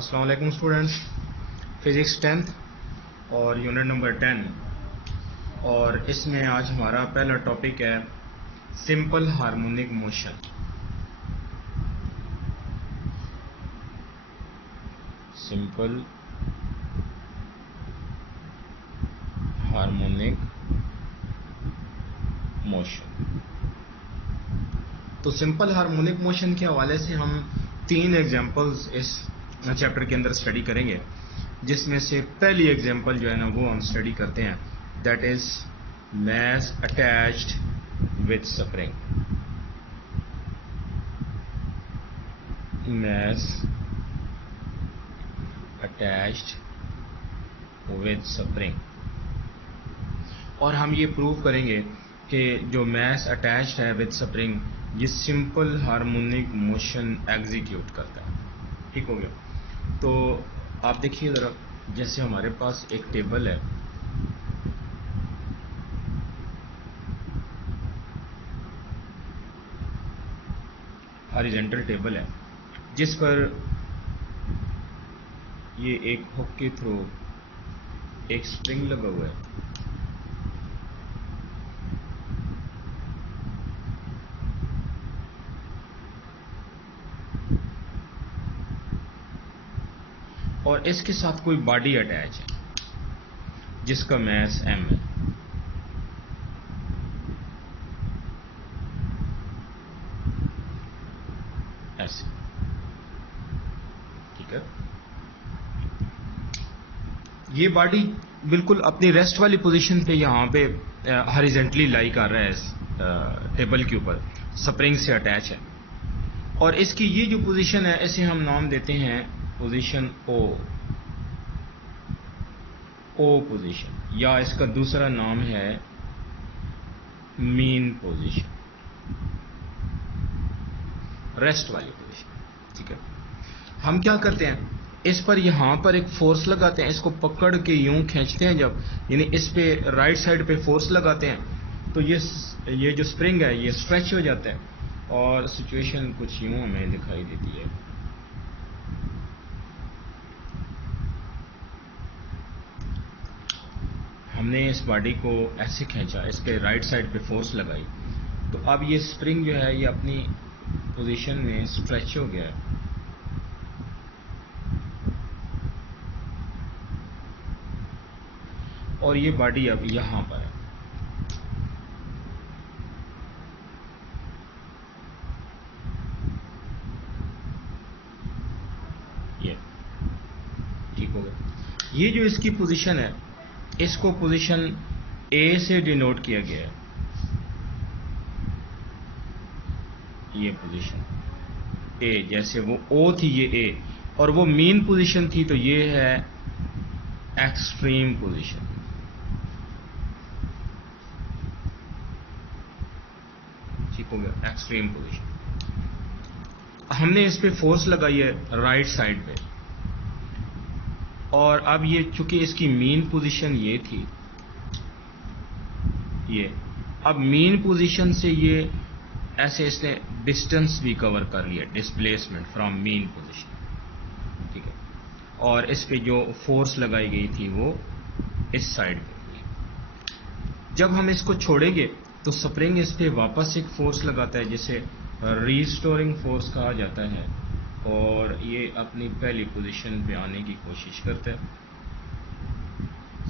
अस्सलाम वालेकुम students, physics 10th और यूनिट नंबर 10। और इसमें आज हमारा पहला टॉपिक है simple harmonic motion. Simple harmonic motion. तो सिंपल हार्मोनिक मोशन के हवाले से हम 3 एग्जांपल्स इस चैप्टर के अंदर स्टडी करेंगे, जिसमें से पहली एग्जांपल जो है ना वो हम स्टडी करते हैं, that is mass attached with spring. Mass attached with spring. और हम ये प्रूव करेंगे कि जो मास अटैच्ड है विद स्प्रिंग ये सिंपल हार्मोनिक मोशन एग्जीक्यूट करता है। ठीक हो गया। तो आप देखिए ज़रा, जैसे हमारे पास एक टेबल है, हॉरिजॉन्टल टेबल है, जिस पर ये एक हुक के थ्रू एक स्प्रिंग लगा हुआ है। और इसके साथ कोई बॉडी अटैच है जिसका मास m है। ऐसे, ठीक है। ये बॉडी बिल्कुल अपनी रेस्ट वाली पोजीशन पे यहाँ पे हॉरिजॉन्टली लाई कर रहा है, इस टेबल के ऊपर स्प्रिंग से अटैच है। और इसकी ये जो पोजीशन है इसे हम नाम देते हैं पोजीशन ओ पोजीशन, या इसका दूसरा नाम है मीन पोजीशन, रेस्ट वाली पोजीशन। ठीक है। हम क्या करते हैं, इस पर यहाँ पर एक फोर्स लगाते हैं, इसको पकड़ के यूं खींचते हैं जब, यानी इस पे राइट साइड पे फोर्स लगाते हैं तो ये जो स्प्रिंग है ये स्ट्रेच हो जाता है और सिचुएशन कुछ यूं हमें दिखाई देती है। हमने इस बॉडी को ऐसे खींचा, इसके राइट साइड पे फोर्स लगाई, तो अब ये स्प्रिंग जो है ये अपनी पोजीशन में स्ट्रेच हो गया है। और ये बॉडी अब यहां पर है। ये ठीक हो गया। ये जो इसकी पोजीशन है इसको पोजीशन ए से डिनोट किया गया है। ये पोजीशन ए, जैसे वो ओ थी ये ए, और वो मीन पोजीशन थी, तो ये है एक्सट्रीम पोजीशन। ठीक हो गया, एक्सट्रीम पोजीशन। हमने इस पे फोर्स लगाई है राइट साइड पे, और अब ये चूंकि इसकी मीन पोजीशन ये थी, ये अब मीन पोजीशन से ये ऐसे इसने डिस्टेंस भी कवर कर लिया, डिस्प्लेसमेंट फ्रॉम मीन पोजीशन। ठीक है। और इस पे जो फोर्स लगाई गई थी वो इस साइड पे थी। जब हम इसको छोड़ेंगे तो स्प्रिंग इस पे वापस एक फोर्स लगाता है जिसे रीस्टोरिंग फोर्स कहा जाता है, और ये अपनी पहली पोजीशन पे आने की कोशिश करता है।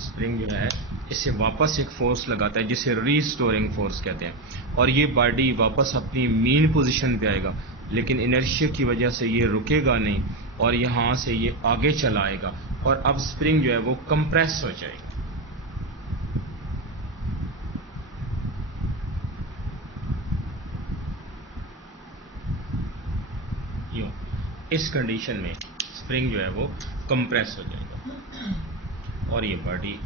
स्प्रिंग जो है इसे वापस एक फोर्स लगाता है जिसे रीस्टोरिंग फोर्स कहते हैं, और ये बॉडी वापस अपनी मीन पोजीशन पे आएगा, लेकिन इनर्शिया की वजह से ये रुकेगा नहीं और यहाँ से ये आगे चला आएगा, और अब स्प्रिंग जो है वो कंप्रेस हो जाएगी। यूं, इस कंडीशन में स्प्रिंग जो है वो कंप्रेस हो जाएगा, और ये बॉडी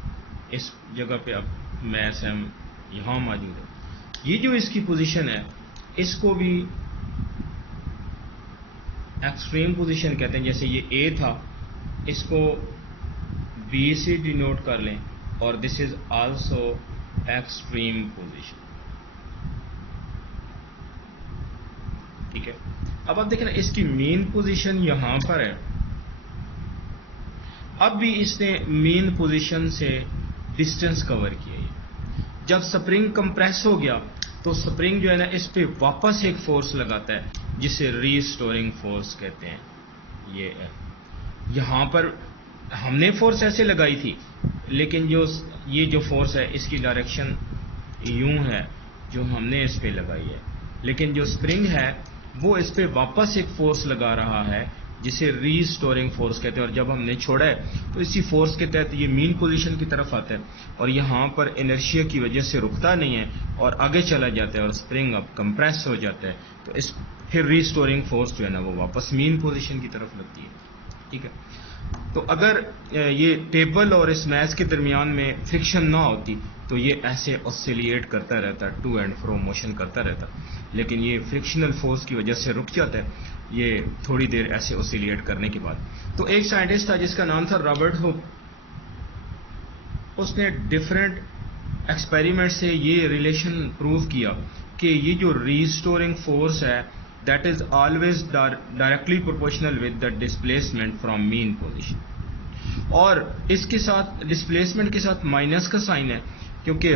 इस जगह पे अब मास m यहाँ मौजूद है। ये जो इसकी पोजीशन है इसको भी एक्सट्रीम पोजीशन कहते हैं। जैसे ये A था, इसको B से डिनोट कर लें, और this is also extreme position. ठीक है। अब आप देखें ना, इसकी मेन पोजीशन यहाँ पर है अब भी इसने मेन पोजीशन से डिस्टेंस कवर किया है। जब स्प्रिंग कंप्रेस हो गया तो स्प्रिंग जो है ना इस पे वापस एक फोर्स लगाता है जिसे रीस्टोरिंग फोर्स कहते हैं। ये है, यहाँ पर हमने फोर्स ऐसे लगाई थी, लेकिन ये जो फोर्स है इसकी डायरेक्शन यूं है जो हमने इस पे लगाई है, लेकिन जो स्प्रिंग है वो इस पे वापस एक फोर्स लगा रहा है जिसे रीस्टोरिंग फोर्स कहते हैं। और जब हमने छोड़ा है तो इसी फोर्स के तहत ये मीन पोजीशन की तरफ आता है और यहाँ पर इनर्शिया की वजह से रुकता नहीं है और आगे चला जाता है और स्प्रिंग अब कंप्रेस हो जाता है, तो इस फिर रीस्टोरिंग फोर्स जो है ना वो वापस मीन पोजीशन की तरफ लगती है। ठीक है, तो अगर ये टेबल और इस मैच के दरमियान में फ्रिक्शन ना होती तो ये ऐसे ऑसिलेट करता रहता, टू एंड फ्रो मोशन करता रहता, लेकिन ये फ्रिक्शनल फोर्स की वजह से रुक जाता है ये थोड़ी देर ऐसे ऑसिलेट करने के बाद। तो एक साइंटिस्ट था जिसका नाम था रॉबर्ट हुक, उसने डिफरेंट एक्सपेरिमेंट से ये रिलेशन प्रूव किया कि ये जो रीस्टोरिंग फोर्स है that is always directly proportional with the displacement from mean position. और इसके साथ डिस्प्लेसमेंट के साथ माइनस का साइन है, क्योंकि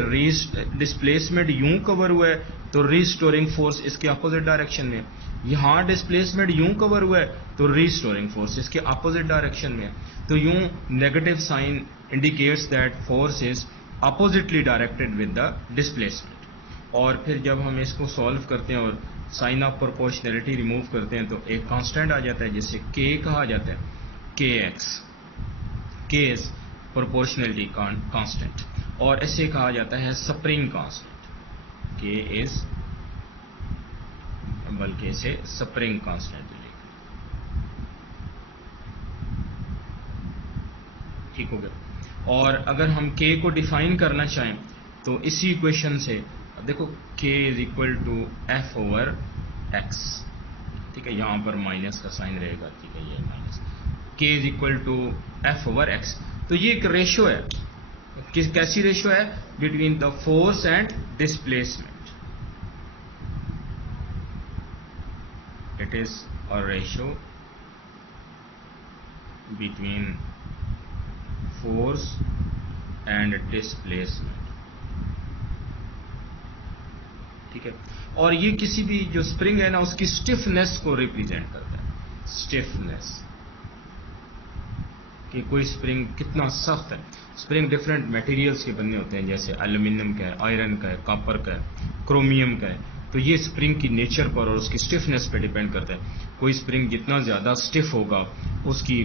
डिस्प्लेसमेंट यूं कवर हुआ है तो रीस्टोरिंग फोर्स इसके अपोजिट डायरेक्शन में, यहाँ डिस्प्लेसमेंट यूं कवर हुआ है तो रीस्टोरिंग फोर्स इसके अपोजिट डायरेक्शन में। तो यूं negative sign indicates that force is oppositely directed with the displacement. और फिर जब हम इसको सॉल्व करते हैं और साइन ऑफ प्रोपोर्शनैलिटी रिमूव करते हैं तो एक कांस्टेंट आ जाता है जिसे k कहा जाता है, kx, k is proportionality constant, और इसे कहा जाता है स्प्रिंग कांस्टेंट, k इज, बल्कि इसे स्प्रिंग कांस्टेंट लिखें। ठीक हो गया। और अगर हम k को डिफाइन करना चाहें तो इसी इक्वेशन से देखो k is equal to F over x. ठीक है, यहाँ पर माइनस का साइन रहेगा, ठीक है, ये minus, k is equal to F over x. तो ये एक रेशो है, कैसी रेशो है, between the force and displacement. It is a ratio between force and displacement. ठीक है, और ये किसी भी जो स्प्रिंग है ना उसकी स्टिफनेस को रिप्रेजेंट करता है, स्टिफनेस, कि कोई स्प्रिंग कितना सख्त है। स्प्रिंग डिफरेंट मटेरियल्स के बनने होते हैं, जैसे एल्यूमिनियम का है, आयरन का है, कॉपर का है, क्रोमियम का है। तो ये स्प्रिंग की नेचर पर और उसकी स्टिफनेस पर डिपेंड करता है। कोई स्प्रिंग जितना ज़्यादा स्टिफ होगा उसकी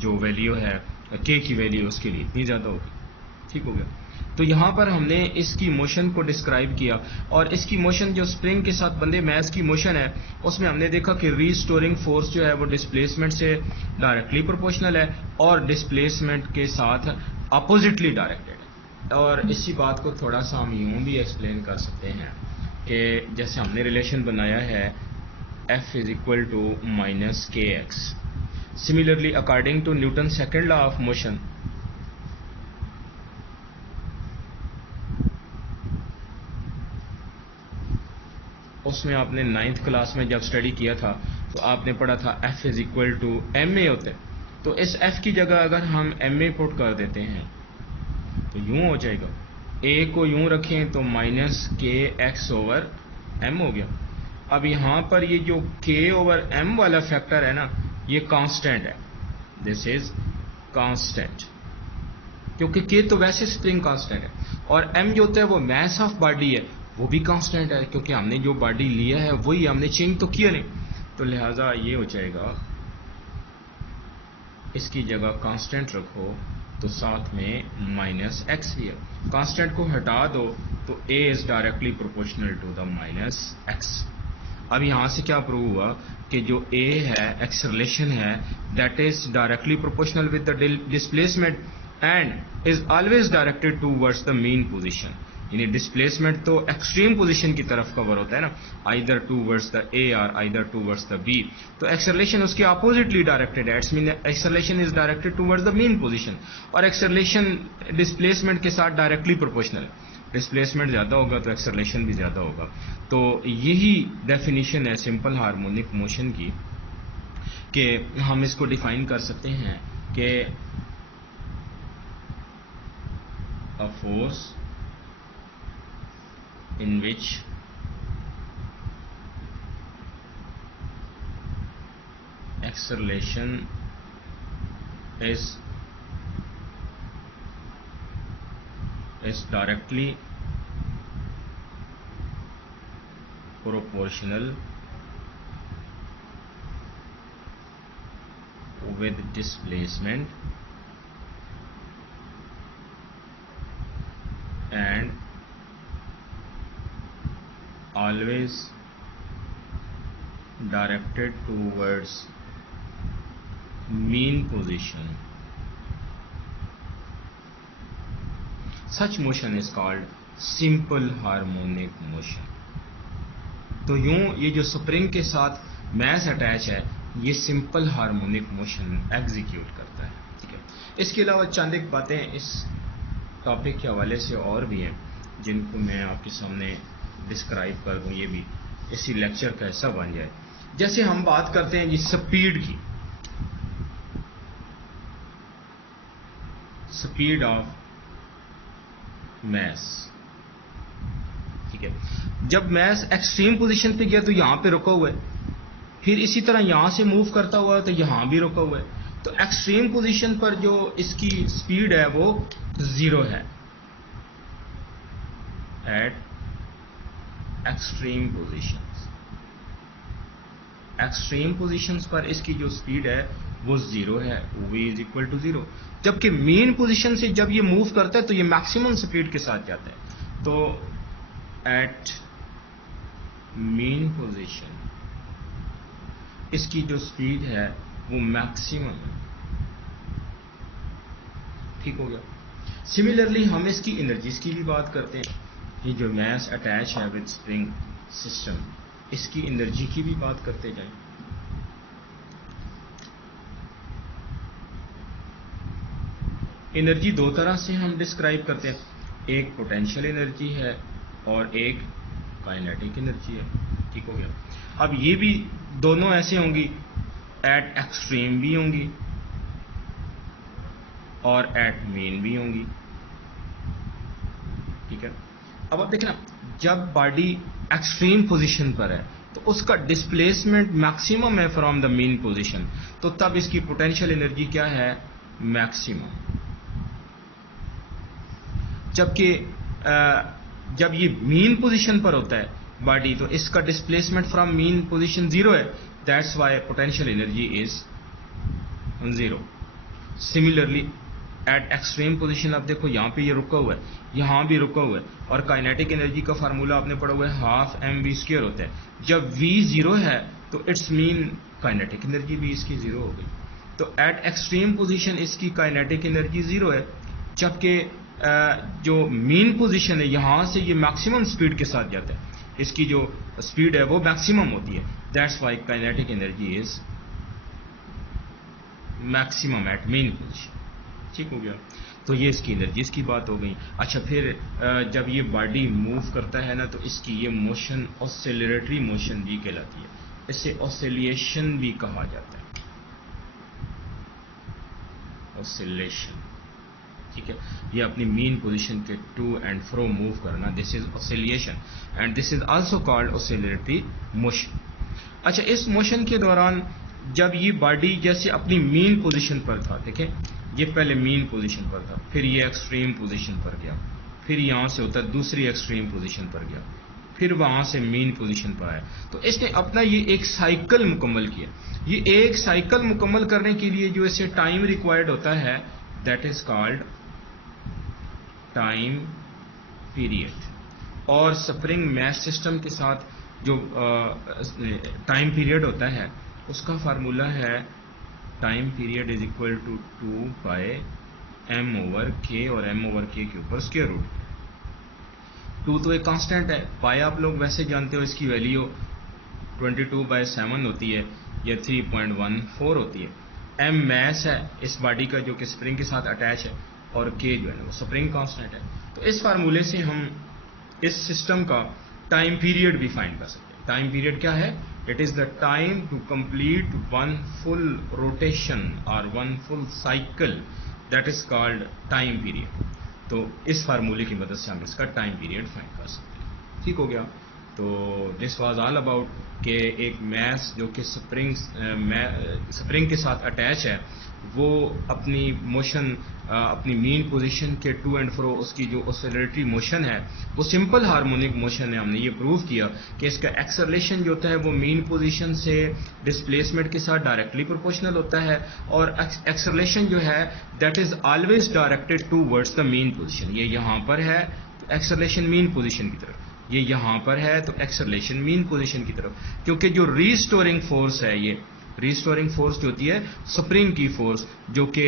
जो वैल्यू है k की वैल्यू उसके लिए इतनी ज़्यादा होगी। ठीक हो गया। तो यहाँ पर हमने इसकी मोशन को डिस्क्राइब किया, और इसकी मोशन जो स्प्रिंग के साथ बंधे मैस की मोशन है उसमें हमने देखा कि रीस्टोरिंग फोर्स जो है वो डिस्प्लेसमेंट से डायरेक्टली प्रोपोर्शनल है और डिस्प्लेसमेंट के साथ अपोजिटली डायरेक्टेड है। और इसी बात को थोड़ा सा हम यूं भी एक्सप्लेन कर सकते हैं कि जैसे हमने रिलेशन बनाया है F is equal to minus K X. Similarly according to Newton second law of motion, उसमें आपने 9th क्लास में जब स्टडी किया था तो आपने पढ़ा था F is equal to M A होता है। तो इस F की जगह अगर हम एम ए पुट कर देते हैं तो यूं हो जाएगा, A को यूं रखें तो minus K x over M हो गया। अब यहाँ पर ये जो k ओवर m वाला फैक्टर है ना ये कांस्टेंट है, दिस इज कांस्टेंट, क्योंकि k तो वैसे स्प्रिंग कांस्टेंट है, और m जो होता है वो मास ऑफ बॉडी है, वो भी कांस्टेंट है, क्योंकि हमने जो बॉडी लिया है वही हमने चेंज तो किया नहीं। तो लिहाजा ये हो जाएगा, इसकी जगह कांस्टेंट रखो तो साथ में माइनस एक्स भी है, कांस्टेंट को हटा दो तो a is directly proportional to the minus x. अब यहाँ से क्या प्रूव हुआ कि जो a है एक्सेलरेशन है that is directly proportional with the displacement and is always directed towards the mean position. यानी डिस्प्लेसमेंट तो एक्सट्रीम पोजीशन की तरफ कवर होता है ना, आइदर टूवर्ड्स द a और आइदर टूवर्ड्स द b। तो एक्सेलरेशन उसके अपोजिटली डायरेक्टेड है, it's mean acceleration is directed towards the mean position, और एक्सेलरेशन डिस्प्लेसमेंट के साथ डायरेक्टली प्रोपोर्शनल है। डिस्प्लेसमेंट ज़्यादा होगा तो एक्सेलरेशन भी ज़्यादा होगा। तो यही डेफिनेशन है सिंपल हार्मोनिक मोशन की, कि हम इसको डिफाइन कर सकते हैं कि a force in which acceleration is directly proportional with displacement and always directed towards mean position. Such motion is called simple harmonic motion. तो यूं ये जो स्प्रिंग के साथ मैस अटैच है ये सिंपल हार्मोनिक मोशन एग्जीक्यूट करता है, ठीक है। इसके अलावा चंद एक बातें इस टॉपिक के हवाले से और भी हैं जिनको मैं आपके सामने डिस्क्राइब कर दूं, ये भी इसी लेक्चर का हिस्सा बन जाए। जैसे हम बात करते हैं जी स्पीड की, स्पीड ऑफ मैस, ठीक है। जब मैस एक्सट्रीम पोजीशन पे गया तो यहां पे रुका हुआ है, फिर इसी तरह यहां से मूव करता हुआ तो यहां भी रुका हुआ है। तो एक्सट्रीम पोजीशन पर जो इसकी स्पीड है वो 0 है। Eight extreme positions, extreme positions पर इसकी जो स्पीड है वो 0 है, v इज इक्वल टू 0। जबकि मेन पोजीशन से जब ये मूव करता है तो ये मैक्सिमम स्पीड के साथ जाता है। तो एट मेन पोजीशन इसकी जो स्पीड है वो मैक्सिमम है, ठीक हो गया। सिमिलरली हम इसकी एनर्जीज की भी बात करते हैं। ये जो मैस अटैच है विद स्प्रिंग सिस्टम, इसकी एनर्जी की भी बात करते जाएं। एनर्जी दो तरह से हम डिस्क्राइब करते हैं, एक पोटेंशियल एनर्जी है और एक काइनेटिक एनर्जी है, ठीक हो गया। अब ये भी दोनों ऐसे होंगी, एट एक्सट्रीम भी होंगी और एट मीन भी होंगी, ठीक है। अब आप देखें ना, जब बॉडी एक्सट्रीम पोजीशन पर है तो उसका डिस्प्लेसमेंट मैक्सिमम है फ्रॉम द मीन पोजीशन, तो तब इसकी पोटेंशियल एनर्जी क्या है, मैक्सिमम। जबकि जब ये मीन पोजीशन पर होता है बॉडी तो इसका डिस्प्लेसमेंट फ्रॉम मीन पोजीशन 0 है, that's why potential energy is 0। Similarly at extreme position आप देखो यहां पे ये रुका हुआ है, यहां भी रुका हुआ है, और काइनेटिक एनर्जी का फार्मूला आपने पढ़ा हुआ है हाफ mv² होता है। जब v 0 है तो इट्स मीन काइनेटिक एनर्जी भी इसकी 0 हो गई। तो एट एक्सट्रीम पोजीशन इसकी काइनेटिक एनर्जी 0 है, जबकि जो मीन पोजीशन है यहां से ये मैक्सिमम स्पीड के साथ जाता है, इसकी जो स्पीड है वो मैक्सिमम होती है, that's why kinetic energy is maximum at mean position, ठीक हो गया। तो ये इसकी एनर्जीज की बात हो गई। अच्छा, फिर जब ये बॉडी मूव करता है ना तो इसकी ये मोशन ऑसिलेटरी मोशन भी कहलाती है, इसे ऑसिलेशन भी कहा जाता है, ऑसिलेशन, ठीक है। ये अपनी मीन पोजीशन के टू एंड फ्रो मूव करना, this is oscillation and this is also called oscillatory motion. अच्छा, इस मोशन के दौरान जब ये बॉडी जैसे अपनी मीन पोजीशन पर था, देखें ये पहले मीन पोजीशन पर था, फिर ये एक्सट्रीम पोजीशन पर गया, फिर यहां से होता दूसरी एक्सट्रीम पोजीशन पर गया, फिर वहां से मीन पोजीशन पर आया, तो इसने अपना ये एक साइकिल मुकम्मल किया। ये एक साइकिल मुकम्मल करने के लिए जो इसे टाइम रिक्वायर्ड होता है that is called time period. और स्प्रिंग मैस सिस्टम के साथ जो टाइम पीरियड होता है उसका फार्मूला है time period is equal to 2 by m/k और m/k के ऊपर स्क्वायर रूट। 2 तो एक कांस्टेंट है, पाई आप लोग वैसे जानते हो इसकी वैल्यू 22/7 होती है या 3.14 होती है। m मैस है इस बॉडी का जो कि स्प्रिंग के साथ अटैच है और k जो है ना वो स्प्रिंग कांस्टेंट है। तो इस फार्मूले से हम इस सिस्टम का टाइम पीरियड भी फाइंड कर सकते हैं। टाइम पीरियड क्या है, it is the time to complete one full rotation or one full cycle, that is called time period। तो इस फार्मूले की मदद से हम इसका टाइम पीरियड फाइंड कर सकते हैं। ठीक हो गया। तो दिस वाज ऑल अबाउट कि एक मैस जो कि स्प्रिंग के साथ अटैच है वो अपनी मोशन अपनी मीन पोजीशन के टू एंड फ्रो उसकी जो ऑसिलेटरी मोशन है वो सिंपल हार्मोनिक मोशन है। हमने ये प्रूव किया कि इसका एक्सेलरेशन जो होता है वो मीन पोजीशन से डिस्प्लेसमेंट के साथ डायरेक्टली प्रोपोर्शनल होता है और एक्सेलरेशन जो है that is always directed towards the mean position. ये यहाँ पर है तो एक्सेलरेशन मीन पोजीशन की तरफ, ये यहाँ पर है तो एक्सेलरेशन मीन पोजीशन की तरफ, क्योंकि जो रीस्टोरिंग फोर्स है ये रीस्टोरिंग फोर्स जो होती है स्प्रिंग की फोर्स जो कि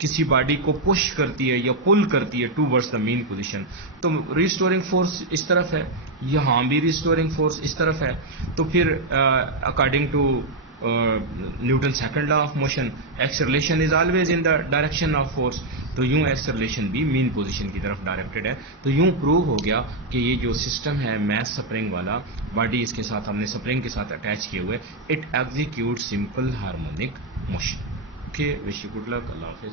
किसी बॉडी को पुश करती है या पुल करती है टूवर्ड्स द मीन पोजीशन, तो रीस्टोरिंग फोर्स इस तरफ है, यहाँ भी रीस्टोरिंग फोर्स इस तरफ है। तो फिर according to Newton second law of motion acceleration is always in the direction of force, तो यूं एक्सेलरेशन भी मीन पोजीशन की तरफ डायरेक्टेड है। तो यूं प्रूव हो गया कि ये जो सिस्टम है मैस स्प्रिंग वाला, बॉडी इसके साथ हमने स्प्रिंग के साथ अटैच किए हुए, it execute simple harmonic motion. Okay, wish you good luck, Allah Hafiz.